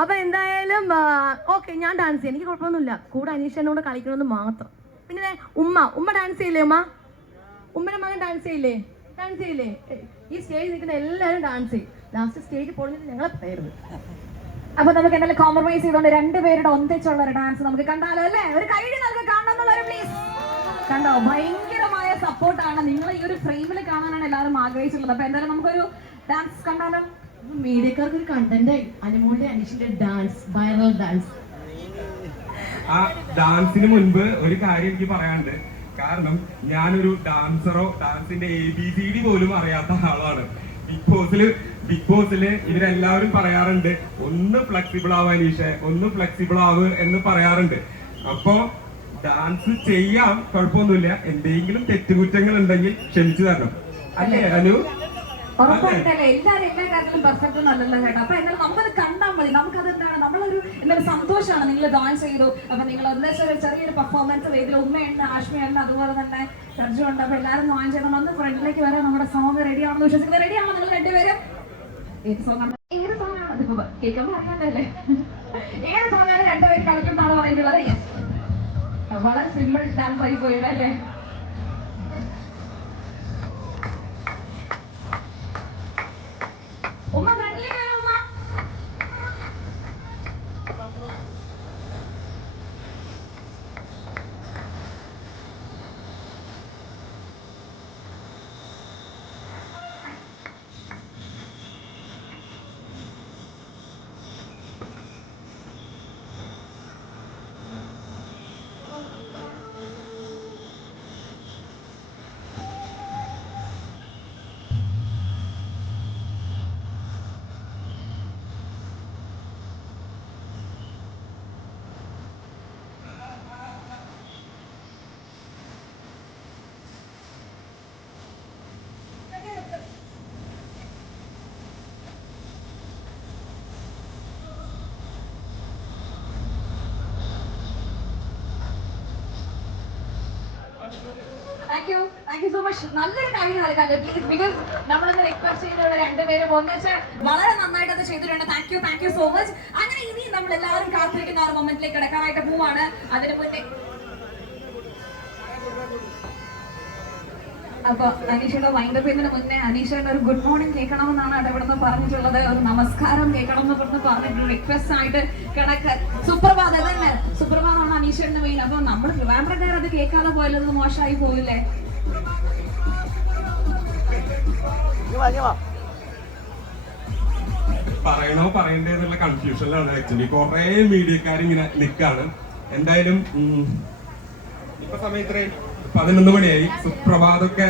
അപ്പൊ എന്തായാലും ഓക്കെ ഞാൻ ഡാൻസ് ചെയ്യാം. എനിക്ക് കുഴപ്പമൊന്നുമില്ല. കൂടെ അനീഷനോട് കളിക്കണമെന്ന് മാത്രം. പിന്നെ ഉമ്മ ഉമ്മ ഡാൻസ് ചെയ്യില്ലേ ഉമ്മ? ഉമ്മയുടെ മകൻ ഡാൻസ് ചെയ്യില്ലേ? ഡാൻസ് ചെയ്യില്ലേ? ഈ സ്റ്റേജിൽ നിൽക്കുന്ന എല്ലാവരും ഡാൻസ് ചെയ്യും. ലാസ്റ്റ് സ്റ്റേജ് പൊളിഞ്ഞിട്ട് ഞങ്ങളെ പേരുത് അപ്പൊ നമുക്ക് എന്തായാലും കോംപ്രമൈസ് ചെയ്തുകൊണ്ട് രണ്ടുപേരുടെ ഒന്നിച്ചുള്ള ഒരു ഡാൻസ് നമുക്ക് കണ്ടാലോ അല്ലേ? ഒരു കൈയ്യടി നൽകി കാണണമെന്നുള്ളൊരു പ്ലീസ് കണ്ടോ? ഭയങ്കരമായ സപ്പോർട്ടാണ് നിങ്ങൾ ഈ ഒരു ഫ്രെയിമിൽ കാണാനാണ് എല്ലാവരും ആഗ്രഹിച്ചിട്ടുള്ളത്. അപ്പൊ എന്തായാലും നമുക്കൊരു ഡാൻസ് കണ്ടാലോ? മീഡിയക്കാർക്ക് ഒരു കണ്ടന്റ് അനുമോന്റെ അനീഷിന്റെ ഡാൻസ് വൈറൽ ഡാൻസ് ആ ഡാൻസിന് മുൻപ് ഒരു കാര്യം എനിക്ക് പറയാനുണ്ട്. കാരണം ഞാനൊരു ഡാൻസറോ ഡാൻസിന്റെ എ ബി സി ഡി പോലും അറിയാത്ത ആളാണ്. ബിഗ് ബോസിൽ ബിഗ് ബോസിൽ ഇവരെല്ലാവരും പറയാറുണ്ട് ഒന്ന് ഫ്ലെക്സിബിൾ ആവ് അനീഷെ ഒന്ന് ഫ്ലെക്സിബിൾ ആവ് എന്ന് പറയാറുണ്ട്. അപ്പോ ഡാൻസ് ചെയ്യാം കുഴപ്പമൊന്നുമില്ല. എന്തെങ്കിലും തെറ്റുകുറ്റങ്ങൾ ഉണ്ടെങ്കിൽ ക്ഷമിച്ചു തരണം. അല്ലേ അനു? ഉറപ്പായിട്ടല്ലേ എല്ലാരും എല്ലാ കാര്യത്തിലും പെർഫെക്റ്റ് ഒന്നല്ലല്ലോ ചേട്ടാ. അപ്പൊ എന്നാലും നമ്മൾ കണ്ടാൽ മതി. നമുക്കത് എന്താണ് നമ്മളൊരു എന്താണ് സന്തോഷമാണ്. നിങ്ങൾ ഡാൻസ് ചെയ്തു. അപ്പൊ നിങ്ങൾ ഒരു ചെറിയൊരു പെർഫോമൻസ് വേദിയിൽ ഉമ്മയുണ്ട് ആഷ്മയുണ്ട് അതുപോലെ തന്നെ സർജു ഉണ്ട്. അപ്പൊ എല്ലാരും ജോയിൻ ചെയ്യണം വന്ന് ഫ്രണ്ടിലേക്ക് വരാൻ നമ്മുടെ സോങ് റെഡി ആണെന്ന് വിശ്വസിക്കുന്നത് റെഡി ആണോ നിങ്ങൾ രണ്ടുപേരും? ഏത് സോങ് ആണ്? ഏത് സോങ് ആണ്? അതിപ്പോ കേൾക്കുമ്പോൾ അറിയാണ്ടല്ലേ ഏത് സോങ് ആണ് രണ്ടുപേരും കളിക്കുന്നതാണ് പറയുന്നത്? Yes. വളരെ സിമ്പിൾ ഡാൻസ് ആയി പോയത് അല്ലേ ഉമ്മ ഫ്രണ്ടിലേക്ക് വരാം ഉമ്മ thank you thank you so much നല്ലൊരു കാര്യം നൽകാൻ പ്ലീസ് ബിക്കോസ് നമ്മളൊന്ന് റിക്വസ്റ്റ് ചെയ്തുള്ള രണ്ടുപേരും ഒന്നിച്ച് വളരെ നന്നായിട്ട് അത് ചെയ്തിട്ടുണ്ട്. Thank you thank you so much അങ്ങനെ ഇനി നമ്മൾ എല്ലാവരും കാത്തിരിക്കുന്ന ആ ഒരു മൊമെന്റിലേക്ക് കിടക്കാനായിട്ട് പോവാണ്. അതിന് മുന്നേ അപ്പൊ അനീഷയുടെ വൈൻഡപ്പ് ചെയ്യുന്നതിന് മുന്നേ അനീഷയുടെ ഒരു ഗുഡ് മോർണിംഗ് കേൾക്കണമെന്നാണ് അവിടെ ഇവിടുന്ന് പറഞ്ഞിട്ടുള്ളത്. ഒരു നമസ്കാരം കേൾക്കണം എന്ന് ഇവിടുന്ന് പറഞ്ഞിട്ട് റിക്വസ്റ്റ് ആയിട്ട് കിടക്ക. സുപ്രഭാതം അതന്നെ സുപ്രഭാതമാണ് അനീഷയുടെ മെയിൻ അപ്പൊ നമ്മൾ ട്രിവാൻഡ്രക്കാർ അത് കേൾക്കാതെ പോയാലത് മോശമായി പോയില്ലേ പറയണോ പറയണ്ടേന്നുള്ള കൺഫ്യൂഷനിലാണ് ആക്ച്വലി കുറെ മീഡിയക്കാർ ഇങ്ങനെ നിൽക്കാണ് എന്തായാലും ഇപ്പൊ സമയം ഇത്രയും. പതിനൊന്ന് മണിയായി. സുപ്രഭാതൊക്കെ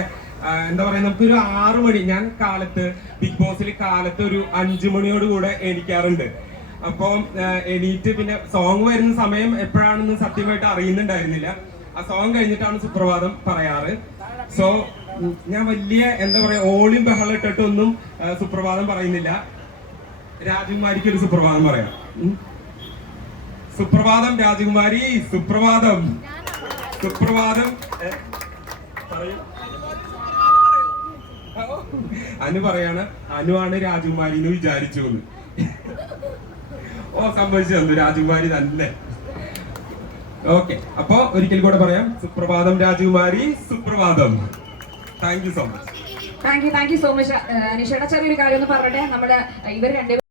എന്താ പറയാ നമുക്കൊരു ആറു മണി. ഞാൻ കാലത്ത് ബിഗ് ബോസിൽ കാലത്ത് ഒരു അഞ്ചു മണിയോട് കൂടെ എണീക്കാറുണ്ട്. അപ്പൊ എണീറ്റ് പിന്നെ സോങ് വരുന്ന സമയം എപ്പോഴാണെന്ന് സത്യമായിട്ട് അറിയുന്നുണ്ടായിരുന്നില്ല. ആ സോങ് കഴിഞ്ഞിട്ടാണ് സുപ്രഭാതം പറയാറ്. സോ ഞാൻ വലിയ എന്താ പറയാ ഓളിയും ബഹളം ഇട്ടിട്ടൊന്നും സുപ്രഭാതം പറയുന്നില്ല. രാജകുമാരിക്ക് ഒരു സുപ്രഭാതം പറയാം. സുപ്രഭാതം രാജകുമാരി സുപ്രഭാതം. സുപ്രഭാതം അനു പറയാണ് അനുവാണ് രാജകുമാരി എന്ന് വിചാരിച്ചു എന്ന് ഓ സംഭവിച്ചു തന്നു. രാജകുമാരി തന്നെ. ഓക്കെ അപ്പൊ ഒരിക്കൽ കൂടെ പറയാം. സുപ്രഭാതം രാജകുമാരി സുപ്രഭാതം. Thank you so much thank you thank you so much അനീഷയുടെ ചെറിയൊരു കാര്യം ഒന്ന് പറഞ്ഞിട്ട്? നമ്മുടെ ഇവർ രണ്ടുപേരും